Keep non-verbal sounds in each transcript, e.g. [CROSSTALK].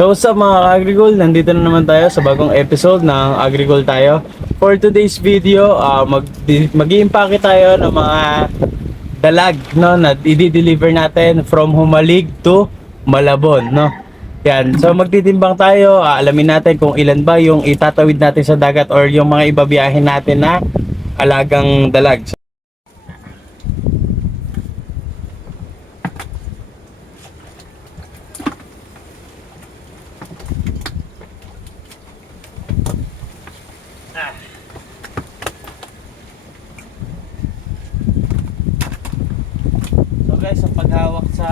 So what's up mga Agrigol? Nandito na naman tayo sa bagong episode ng Agrigol tayo. For today's video, uh, mag mag-iimpake tayo ng mga dalag no na i-deliver natin from Humalig to Malabon no. Yan. So magtitimbang tayo, aalamin natin kung ilan ba yung itatawid natin sa dagat or yung mga ibabiyahin natin na alagang dalag. So guys, ang paghawak sa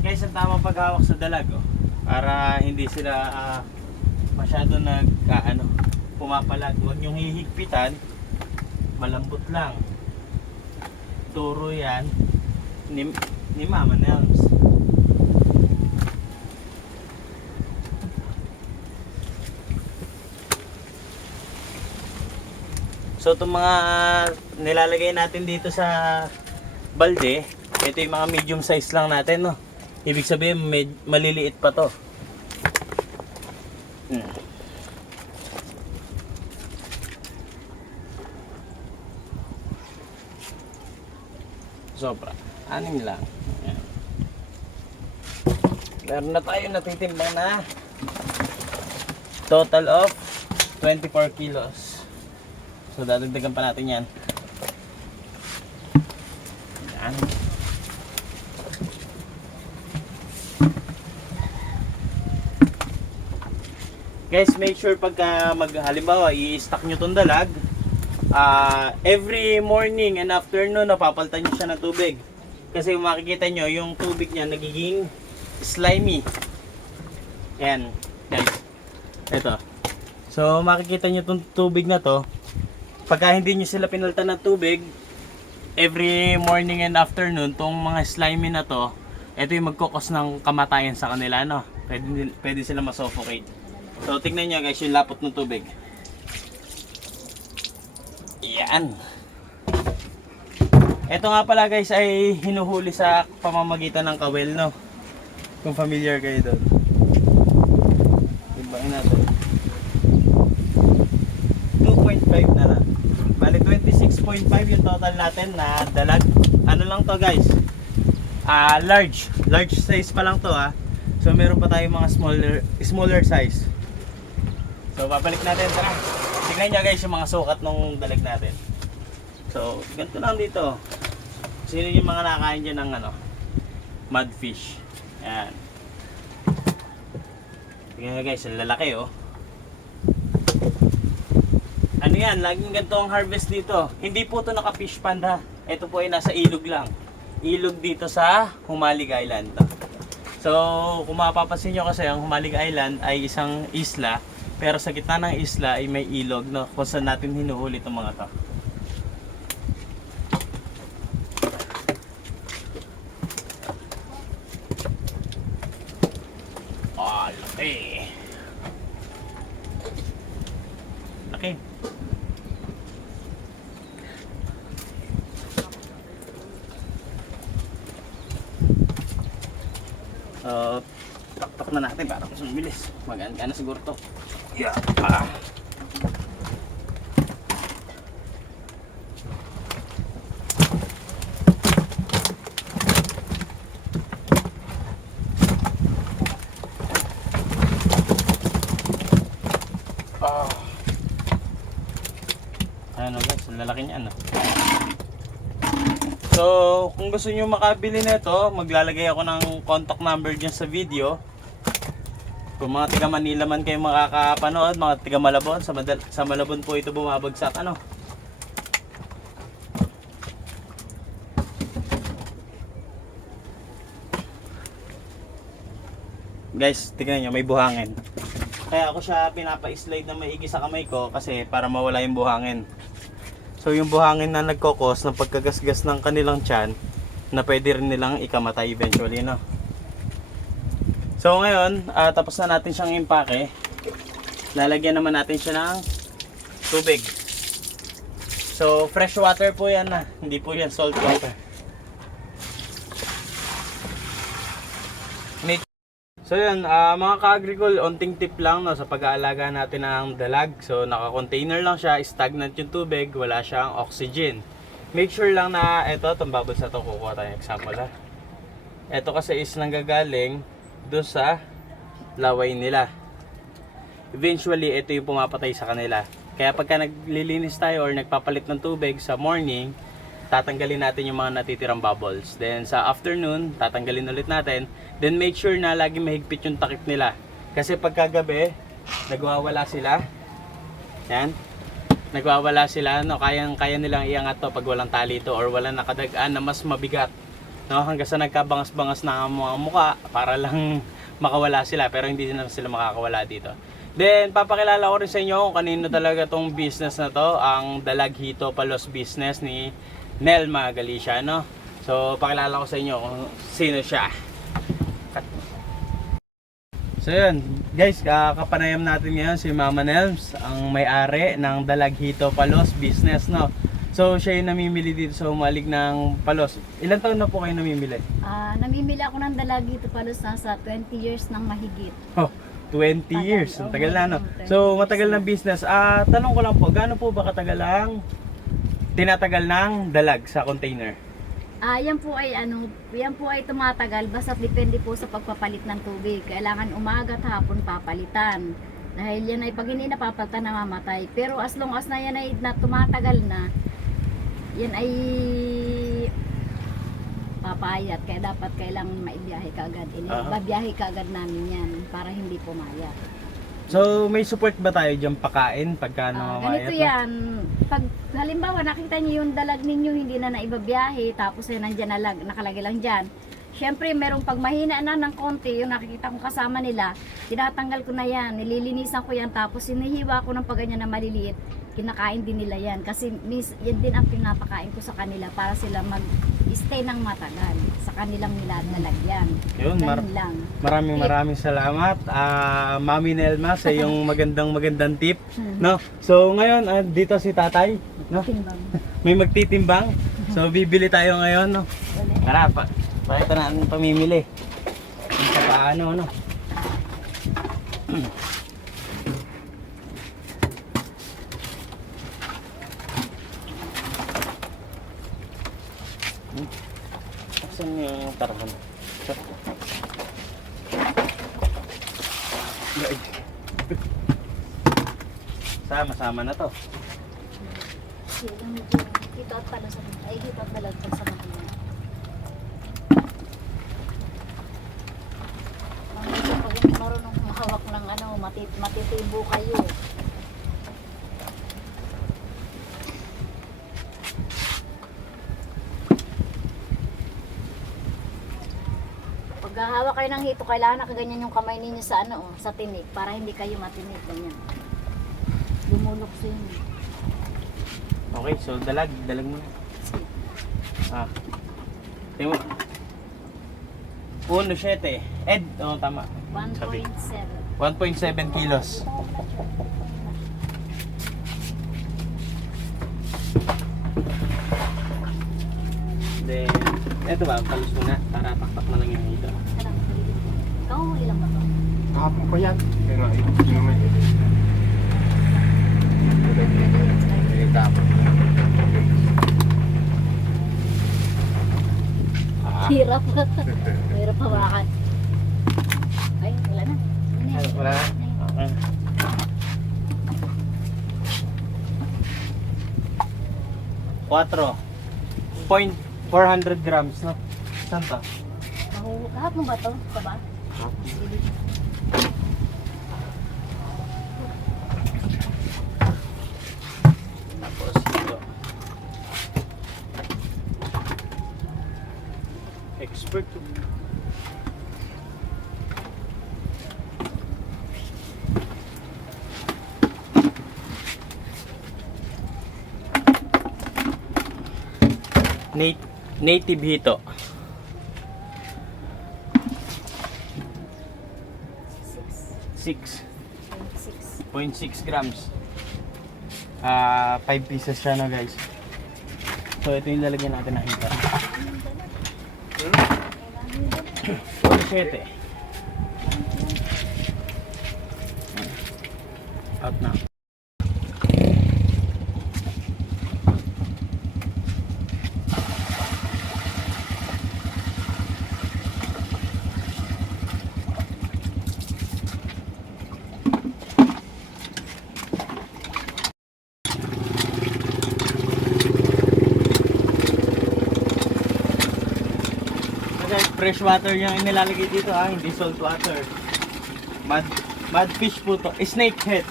Guys, ang tamang paghawak sa dalag oh, para hindi sila ah, masyado nag ah, ano, pumapalag. Huwag niyong hihigpitan. Malambot lang. Turo yan ni, ni Mama Nels. So itong mga nilalagay natin dito sa balde, ito yung mga medium size lang natin, no. Ibig sabihin, med- maliliit pa to. Hmm. Sobra. Anim lang. Ayan. Meron na tayo natitimbang na total of 24 kilos. So dadagdagan pa natin yan. Yan. Guys, make sure pagka mag halimbawa i-stock nyo tong dalag, ah every morning and afternoon napapalitan nyo siya ng tubig. Kasi makikita nyo, yung tubig niya nagiging slimy. Yan, guys. Ito. So makikita nyo tong tubig na to, pagka hindi nyo sila pinalitan ng tubig, every morning and afternoon, tong mga slimy na to, ito yung magkukos ng kamatayan sa kanila, no? Pwede, pwede sila masuffocate. So, tingnan nyo guys, yung lapot ng tubig. Yan. Ito nga pala guys ay hinuhuli sa pamamagitan ng kawel, no? Kung familiar kayo doon. Ibangin natin. 2.5 na lang. Bali 26.5 yung total natin na dalag. Ano lang to guys? Ah, large. Large size pa lang to ah. So meron pa tayong mga smaller smaller size. So babalik natin tara. Tingnan niyo guys yung mga sukat ng dalag natin. So ganito lang dito. Sino yung mga nakain dyan ng ano? Mudfish. Yan. Tingnan niyo guys, ang lalaki oh. Ano yan, laging ganito ang harvest dito. Hindi po to naka fish pond ha. Ito po ay nasa ilog lang. Ilog dito sa Humalig Island. So, kung mapapansin nyo kasi ang Humalig Island ay isang isla. Pero sa gitna ng isla ay may ilog no, kung saan natin hinuhuli itong mga to. Ah, laki. Laki. Taktak na natin para mas mabilis. Maganda na siguro to. Yeah. Ah. Ano guys, ang lalaki niya ano. So, kung gusto niyo makabili nito, maglalagay ako ng contact number diyan sa video. Kung mga taga Manila man kayo makakapanood, mga taga Malabon, sa, Madal- sa Malabon po ito bumabagsak ano. Guys, tignan nyo, may buhangin. Kaya ako siya pinapa-slide na maigi sa kamay ko kasi para mawala yung buhangin. So yung buhangin na nagkokos ng pagkagasgas ng kanilang tiyan na pwede rin nilang ikamatay eventually, no? So ngayon, uh, tapos na natin siyang impake. Lalagyan naman natin siya ng tubig. So fresh water po yan na. Hindi po yan salt water. So yun, uh, mga ka-agricol, onting tip lang no, sa pag-aalaga natin ng dalag. So naka-container lang siya, stagnant yung tubig, wala siyang oxygen. Make sure lang na, eto, itong bubbles na ito, kukuha tayong example ha. Ito kasi is nanggagaling doon sa laway nila. Eventually, ito yung pumapatay sa kanila. Kaya pagka naglilinis tayo or nagpapalit ng tubig sa morning, tatanggalin natin yung mga natitirang bubbles. Then sa afternoon, tatanggalin ulit natin. Then make sure na lagi mahigpit yung takip nila. Kasi pagkagabi, nagwawala sila. Yan. Nagwawala sila, no, kayang kaya nilang iangat to pag walang tali to or walang nakadagaan na mas mabigat. No, hanggang sa nagkabangas-bangas na ang mga muka para lang [LAUGHS] makawala sila pero hindi na sila makakawala dito. Then papakilala ko rin sa inyo kung kanino talaga tong business na to, ang Dalaghito Palos business ni Nelma Galicia, no? So pakilala ko sa inyo kung sino siya. So yun, guys, kapanayam natin ngayon si Mama Nelms, ang may-ari ng Dalaghito Palos business, no? So siya yung namimili dito sa umalig ng palos. Ilan taon na po kayo namimili? Ah, namimili ako ng dalagi ito palos nasa 20 years nang mahigit. Oh, 20 Tagal, years. Ang tagal na, no? oo, 20 So, matagal na. ng business. Ah, tanong ko lang po, gaano po ba katagal ang tinatagal ng dalag sa container? Ah, yan po ay ano, yan po ay tumatagal basta depende po sa pagpapalit ng tubig. Kailangan umaga at hapon papalitan. Dahil yan ay pag hindi napapalitan namamatay. Pero as long as na yan ay na tumatagal na, yan ay papayat. Kaya dapat kailangan maibiyahe kaagad. Ini, Aha. babiyahe kaagad namin yan para hindi pumayat. So, may support ba tayo dyan pakain pagka Ah, namamayat? ganito na? yan. Pag halimbawa nakita niyo yung dalag ninyo hindi na naibabiyahe tapos yan nandiyan na lag, nakalagay lang dyan. Siyempre, merong pag mahina na ng konti, yung nakikita kong kasama nila, tinatanggal ko na yan, nililinisan ko yan, tapos sinihiwa ko ng paganyan na maliliit, kinakain din nila yan. Kasi mis, yan din ang pinapakain ko sa kanila para sila mag-stay ng matagal sa kanilang nilalagyan. Yun, mar- Ganun lang. maraming maraming salamat. Ah, Mami Nelma sa yung [LAUGHS] magandang magandang tip, no? So, ngayon ah, dito si Tatay, no? Timbang. [LAUGHS] May magtitimbang. So, bibili tayo ngayon, no? Ulit. Tara, pa. Pakita na ang pamimili. Kung sa paano, no? [CLEARS THROAT] Saan yung tarahan? Sama-sama na to. Kita at pala sa ay kita at dalag sa mga marunong humawak ng ano, matit matitibo kayo. Pag hawak kayo ng hito, kailangan nakaganyan yung kamay ninyo sa ano, oh, sa tinik para hindi kayo matinik ganyan. Lumulok sa inyo. Okay, so dalag, dalag mo na. Ah. Tingnan mo. Uno, siyete. Ed, oh, tama. 1.7. 1.7 kilos. Then, eto ba, palos muna para taktak na lang yung hito. Ikaw, ilang ba to? Kahapon pa yan. Pero hindi naman. Kahapon. Ah. Hirap. [LAUGHS] Hirap hawakan. Ay, wala na. Ay, wala na. Okay. Quatro. Point 400 grams, no? Saan to? Lahat mo ba to? Ito ba? Tapos ito. Expert native hito. 6. 0.6 grams. Ah, 5 pieces siya na guys. So ito yung lalagyan natin ng iba. 7. Out na. Fresh water yung inilalagay dito ha, hindi salt water. Mud, mud fish po to. Snake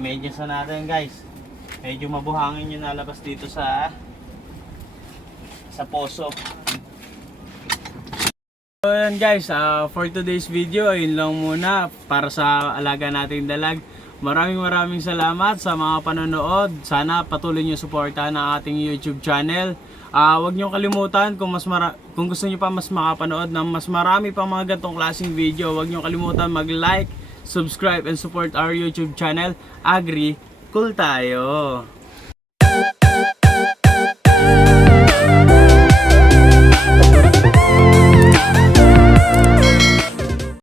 medyas na natin guys. Medyo mabuhangin yung nalabas dito sa sa poso. So yan guys, ah, for today's video, ayun lang muna para sa alaga nating dalag. Maraming maraming salamat sa mga panonood. Sana patuloy niyo suportahan ang ating YouTube channel. Ah, huwag niyo kalimutan kung mas kung gusto niyo pa mas makapanood ng mas marami pang mga ganitong klaseng video, huwag niyo kalimutan mag-like, subscribe and support our YouTube channel. Agri, cool tayo.